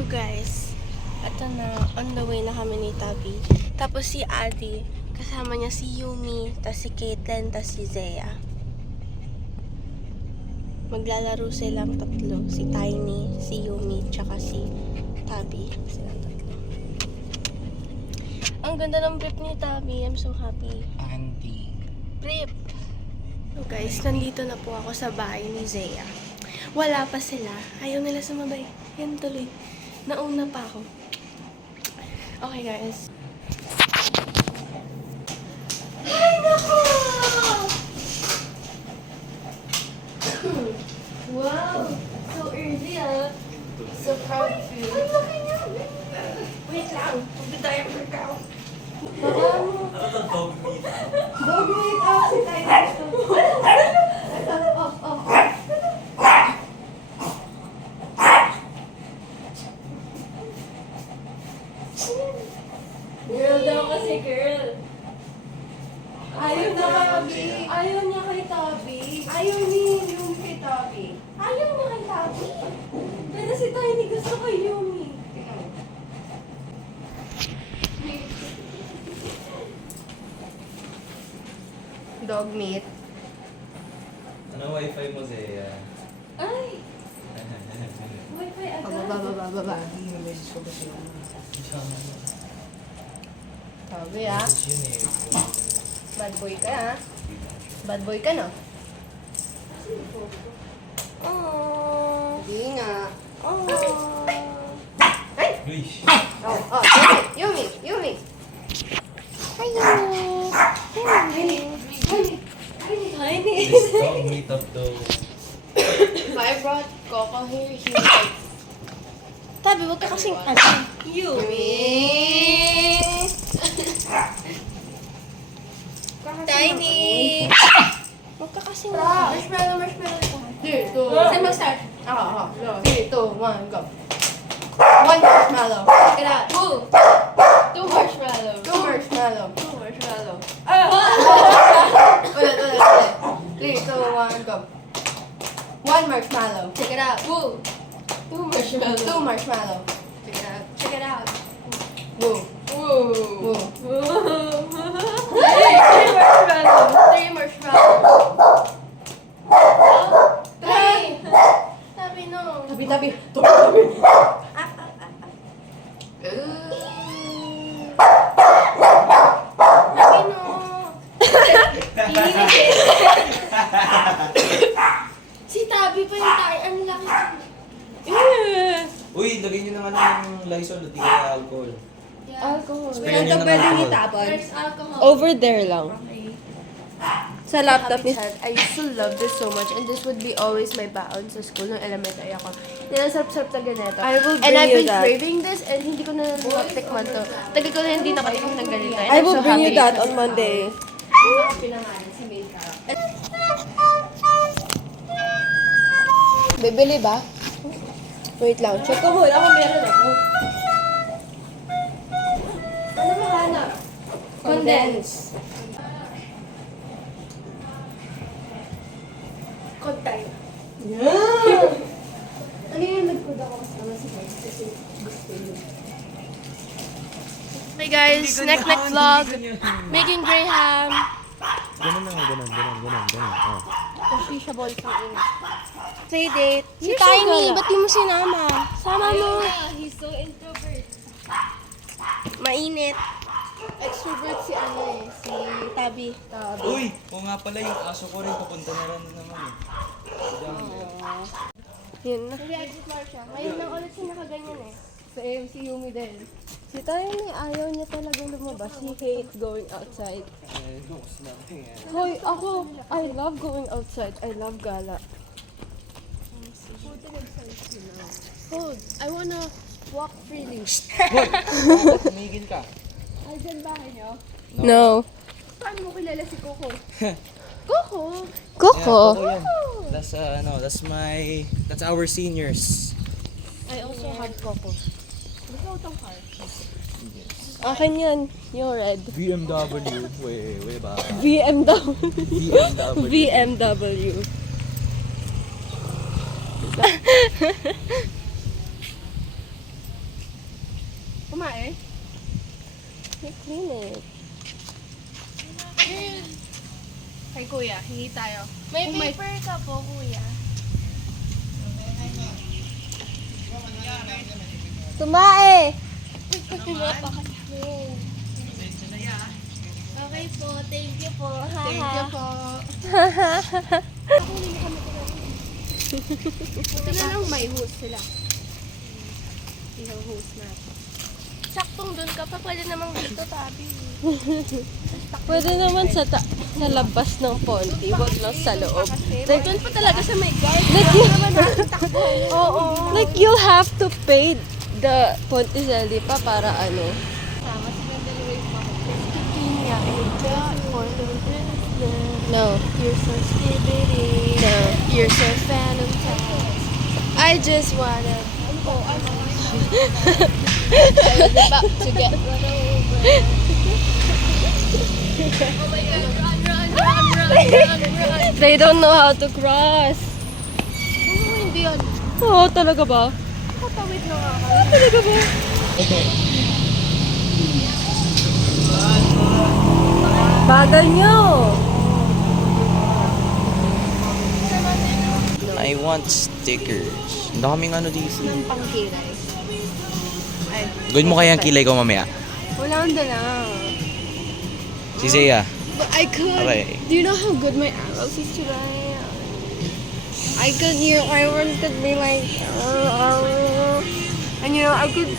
So guys, ito na, on the way na kami ni Tabi. Tapos si Adi, kasama niya si Yumi, tas si Caitlyn, tas si Zea. Maglalaro silang tatlo. Si Tiny, si Yumi, tsaka si Tabi. Silang tatlo. Ang ganda ng brief ni Tabi. I'm so happy. Auntie. Brief! So guys, nandito na po ako sa bahay ni Zea. Wala pa sila. Ayaw nila sumabay. Yan tuloy. Nauna pa ako. Okay guys. Ay, naku! Wow! So early ah. So proud of you. Ay, laki niya! Wait lang. Mag-diaper ka ako. Baba mo. Ano to, dog meat? Dog meat out si Tayo. Oh. Girl daw kasi, girl. Ayaw na Tabi. Ayaw niya kay Tabi. Ayaw ni Yumi kay Tabi. Ayaw niya kay Tabi. Pero si Tiny gusto kay Yumi. Dog meat. Ano wifi mo, Zea? Ay! Wi-Fi agad. Baba. Sabi ah. Bad boy ka ah. Bad boy ka no? Oh. Hindi nga. Oh. Ay! Luis. Oh, Yumi. Hi, Yumi. Tiny. This dog meat of the... If I brought Coco here, he would like... Tabi, huwag ka kasing Yumi. Tiny. Huwag ka kasing Marshmallow. 3, 2, 1. Saan mag-start? Ako. 3, 2, 1, go. 1 marshmallow. Check it out. 2 marshmallow. 2 marshmallow. Ulit. 3, 2, 1, go. 1 marshmallow. Check it out. 2 marshmallow. Check it out. Woo. 3 marshmallow. 3. Tabi, no. Tabi. Tabi, no. Si Tabi pa yung tayo. Ang laki. Uy, lagay nyo ng Lysol at di kaya alcohol. Alcohol. Sprayan nyo ng alcohol. There's alcohol. Over there lang. Okay. Sa laptop ni... I used to love this so much and this would be always my baon sa school nung elementary ako. Sarap-sarap na ganito. I will And bring I've you been that. craving this and hindi ko na natikman to. Tagal ko na hindi nakatikman ng ganito. And I I'm will so bring you happy. that on Monday. Bibili ba? Wait lang. Check ko muna kung meron ako. Ano ba hanap? Condense. Kontay. Ano yung nagkud ako kasama si Guys kasi gusto yun. Hey guys, next vlog. Making Graham. Ganun. Oh. Shisha ball kang ina. Play date. Si Tiny, ba't di mo sinama? Sama mo. He's so introvert. Mainit. Extrovert si si Tabi. Uy, oo nga pala yung aso ko rin papunta na rin naman eh. Yun na. React siya. Ngayon lang ulit siya nakaganyan eh. Same si Yumi din. Si Tiny, ayaw niya talaga lumabas. He hates going outside. Hoy, ako, I love going outside. I love gala. Food. I wanna walk freely. Tumigil ka. Ay, dyan bahay niyo? No. Paano mo kilala si Coco? Coco. Coco. That's our seniors. I also have Coco. Gusto ko itong car. Akin yan. Yung red. BMW. Way ba? BMW. BMW. BMW. Kumain? Clean it. Kay kuya, hingi tayo. May Oh my- paper ka po, kuya. Tumae! Okay po, thank you po. Thank you po. Buti na lang may host sila. Ilang host na. Saktong doon ka pa, pwede namang dito, tabi. Pwede naman sa labas ng Ponti, wag lang sa loob. Like, Doon pa talaga sa may guard. like you'll have to pay the Ponticelli pa para ano. No. You're so skibbity. No. You're so phantom town. I just wanna. Oh, I was about to get run over. Oh my god, run. They don't know how to cross. Oh, hindi yan. Oo, talaga ba? Katawid na nga. Talaga ba? Bagal nyo! I want stickers. Ang daming ano dito. Ng pangkilay. Ay, Gawin mo kaya ang kilay ko mamaya. wala akong dala. Si Zaya. But I could. Aray. Do you know how good my arrows is today? I could, your arrows could be like, and you know, I could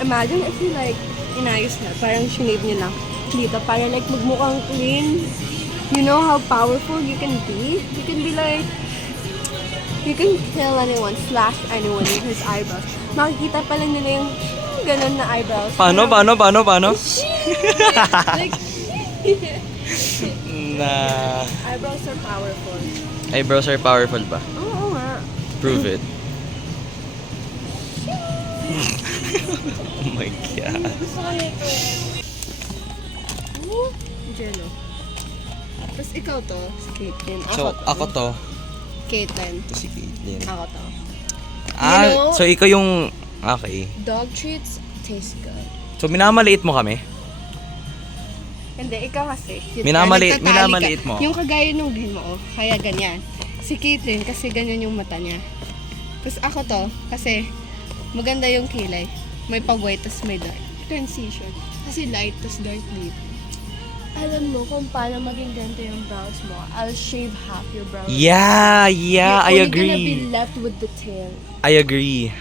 imagine if you like, inayos na, parang sinave niyo lang dito, para like magmukhang clean. You know how powerful you can be? You can be like, you can kill anyone, slash anyone with his eyebrows. Makikita pa lang nila yung ganun na eyebrows. Paano? Like, Na eyebrows are powerful. eyebrows are powerful ba? Oo nga. Prove it. Oh my god. Gusto ko nito eh. Jello. Tapos ikaw to, si Caitlyn. So, ako to. Caitlyn. Ito si Caitlyn. Ako to. Ah, know- so ikaw yung... Okay. Dog treats taste good. So, minamaliit mo kami? Hindi, ikaw kasi. Cute Minamaliit- ka, nagtatali minamaliit ka. mo. Yung kagaya nung game mo, oh, kaya ganyan. Si Caitlyn, kasi ganyan yung mata niya. Tapos ako to, kasi maganda yung kilay. May pa-white, tapos may dark. Transition. Kasi light, tapos dark dito. Alam mo kung paano maging ganito yung brows mo. I'll shave half your brows. Yeah, I You're only gonna agree. be left with the tail. I agree.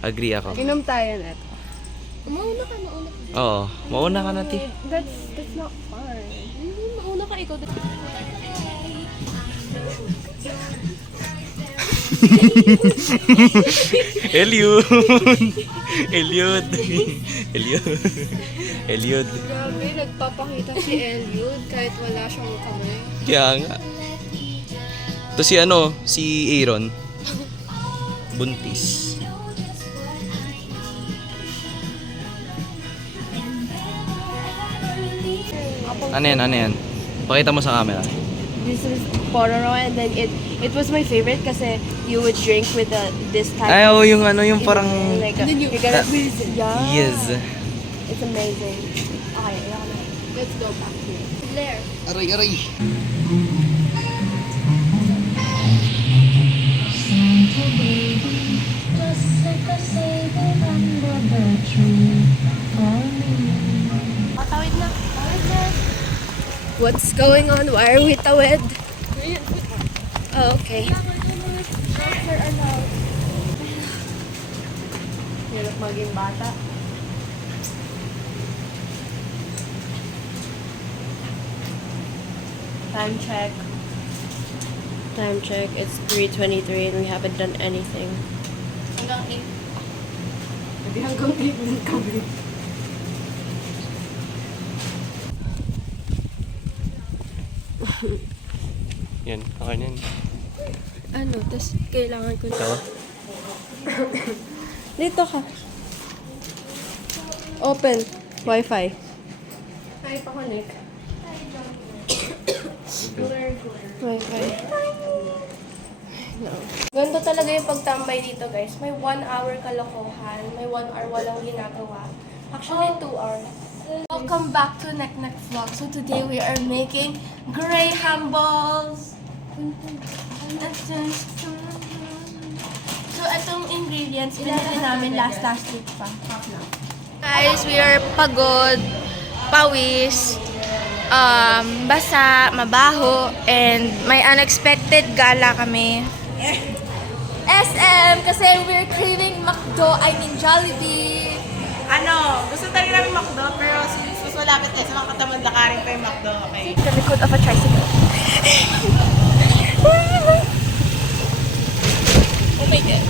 Agree ako. Inom tayo na ito. Mauna ka. Oo, mauna ka na, ti. That's not fun. Mauna ka, ikaw. Eliud! Eliud. Grabe, nagpapakita si Eliud kahit wala siyang kamay. Kaya nga. Ito si ano, si Aaron. Buntis. Ano yan? Pakita mo sa camera. This is Pororo and then it was my favorite kasi you would drink with this type Ay, oh, yung ano, yung parang... like you're gonna yeah. Yes. It's amazing. Okay, ayoko na. Let's go back here. There. Aray. Matawid na. What's going on? Why are we tawid? Oh, okay. Hirap maging bata. Time check. Time check. It's 3:23 and we haven't done anything. Hanggang 8. Hindi hanggang 8 din kami. Yan, okay na yan. Ano? Tapos kailangan ko Ikaw? Dito ka. Open. Wi-Fi. Ay, pakunik. Wi-Fi. No. Ganito talaga yung pagtambay dito, guys. May 1 hour kalokohan. May 1 hour walang ginagawa. Actually, 2 hours. Welcome back to Nek Nek Vlog. So today we are making graham balls. So itong ingredients, binili namin last week pa. Guys, we are pagod, pawis, basa, mabaho, and may unexpected gala kami. SM, kasi we're craving McDo, I mean Jollibee. Gusto talaga namin McDo, pero since mas malapit tayo sa mga katamad lakarin pa yung McDo, okay? The likod of a tricycle. Oh my God.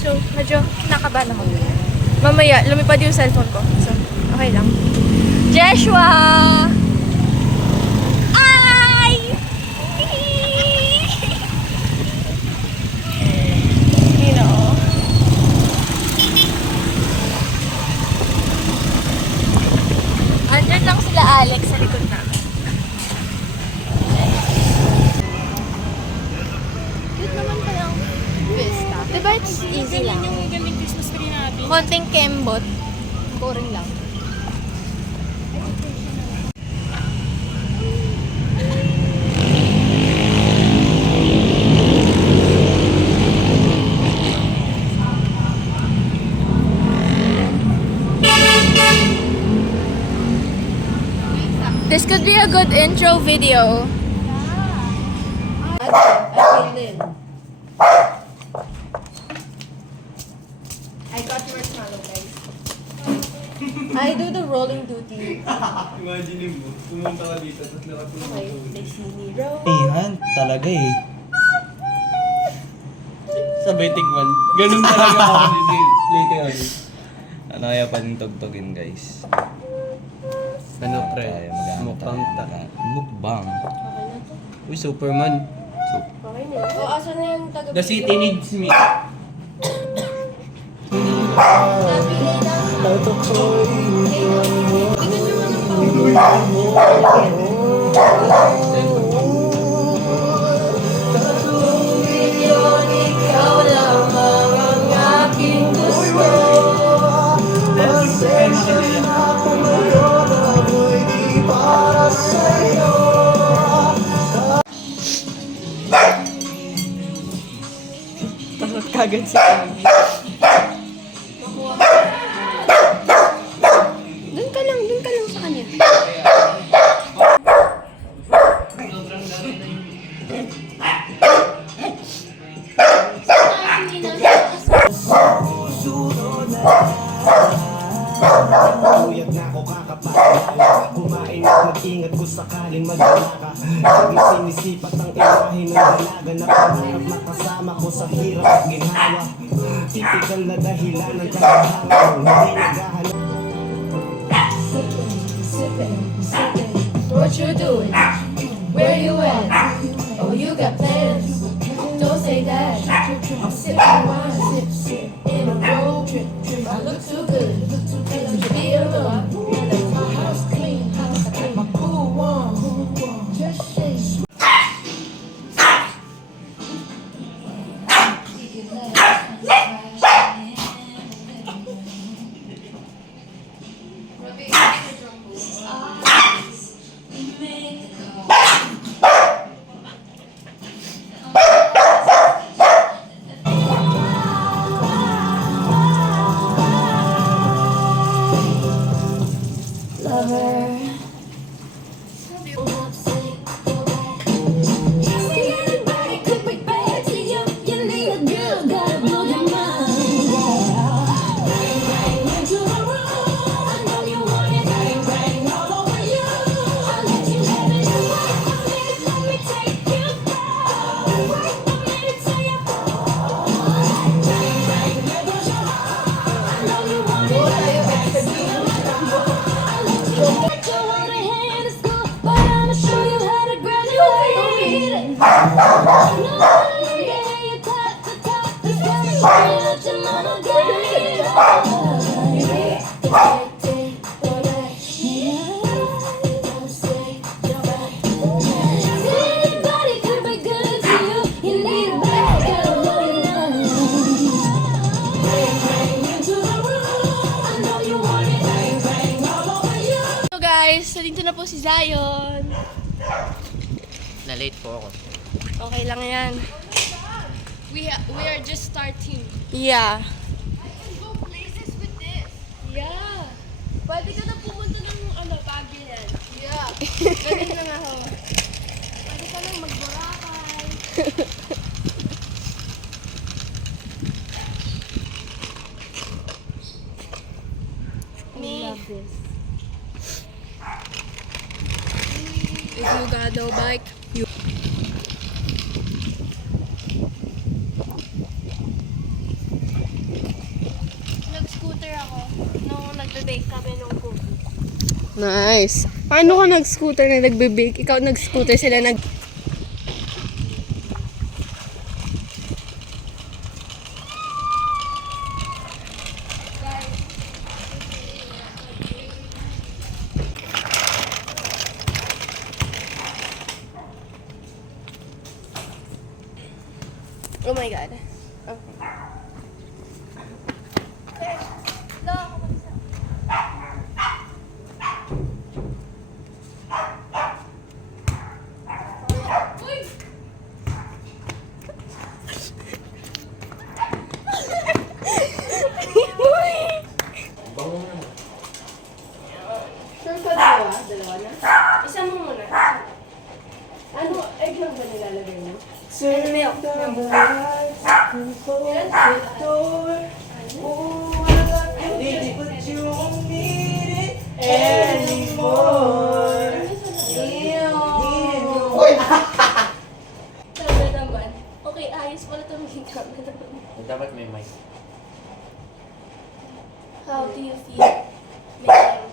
So, medyo nakabahan ako. Mamaya, lumipad yung cellphone ko. So, okay lang. Joshua! Ay! You know. Andyan lang sila Alex sa likod namin. Cute naman pala ang Vista. Diba it's easy lang? Yung gaming Christmas tree natin. Konting kembot. Boring lang. This could be a good intro video. I feel it. I got marshmallow, guys. I do the rolling duty. Imagine mo, pumunta ka dito, tapos nakatulog Okay, they see me roll. Ihan, talaga eh. Sabay tikman. Ganun talaga ako later. Ano kaya panintugtugin, guys? Ano pre? Tayo maghanap Mukhang tayo. Mukbang. Okay na to. Uy, Superman. Okay na. O, asan na yung taga- The city needs me. Nabili lang. Tingnan nyo ang Takot kagad si Kami. Dun ka lang sa kanya. Uyag na ako kakapagod. Kumain at mag-ingat ko sakaling magdala ka. Lagi sinisipat ang imahe ng dalaga na pangarap makasama ko sa hirap at ginhawa. Tipikal na dahilan ng kakahangan. Hindi naghahanap. What you doing? Where you at? Oh, you got plans? Don't say that. I'm sipping wine, sip in a road trip. I look too good. You should be alone. My house clean, my pool warm. Just shake. Nandito na po si Zion. Na-late po ako. Okay lang yan. We are just starting. Yeah. Yeah. Pwede ka na pumunta ng Baguio yan. Yeah. Ganun lang ako. Pwede ka nang mag-Boracay. Me. If you got no bike, you. Nag-scooter ako nung nagbe-bake kami nung COVID. Nice. Paano ka nag-scooter na nagbe-bake? Ikaw nag-scooter, sila nag... Oh my God. Okay. Sure ka dalawa? Dalawa na? Isa mo muna. Ano, egg lang ba nilalagay mo? Milk. Sabi naman. Okay, ayos pala itong ginagawa naman. Dapat may mic. How do you feel? Making...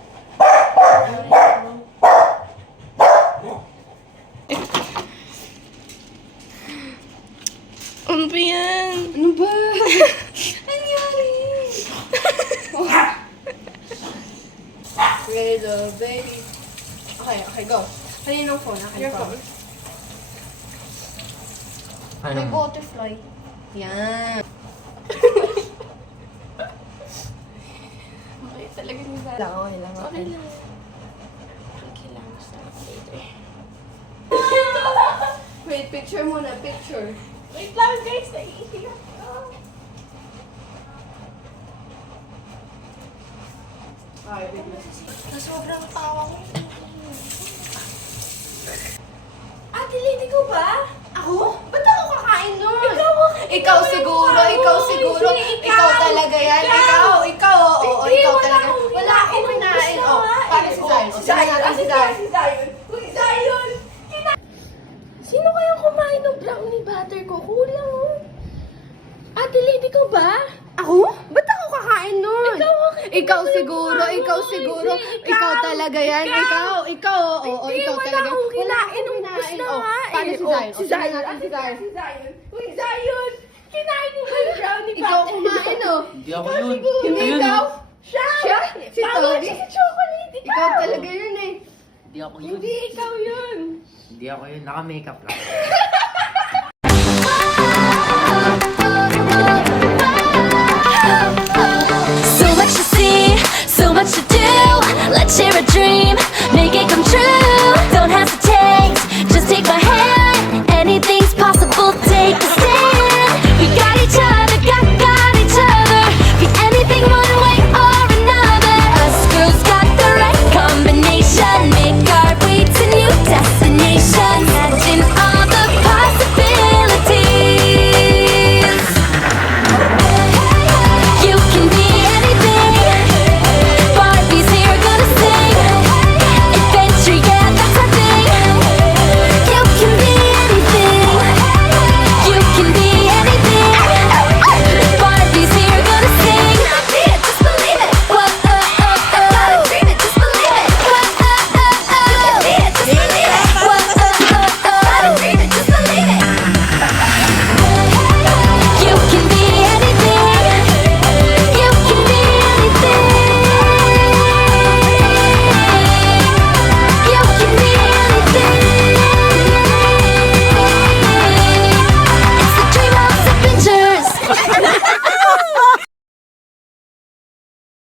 Ano ba yan? Ano ba? Nangyari? Little baby. Okay, go. Kaninong phone? Akin phone. May butterfly. Yan. Okay, talaga ni Val. Okay lang. Okay lang. Okay lang. Start later. Wait, picture muna. Picture. Wait lang guys. Naiiyak ako. Ay, bigla. Na sobrang tawa ko. Ate Lady ko ba? Ako? Ba't ako kakain nun? Ikaw siguro. Ikaw talaga yan. Ikaw, oo, ikaw talaga. Wala akong kinain. Oh, para si Zion. Si Zion. Uy, Zion! Sino kayang kumain ng brownie butter ko? Kulang, oh. Ate Lady ko ba? Ako? Ba't ako kakain nun? Ikaw siguro. Ikaw talaga yan. Ikaw, oo, ikaw talaga. Wala akong kinain. Oh, para si Zion. Si Zion. Uy, Zion! Kinain mo yung brownie butter. Ikaw kumain, oh. Hindi ako yun. Hindi ikaw. Siya? Si Toby? Si Chocolate. Ikaw talaga yun eh. Hindi ako yun. Hindi ikaw yun. Hindi ako yun. Naka-makeup lang.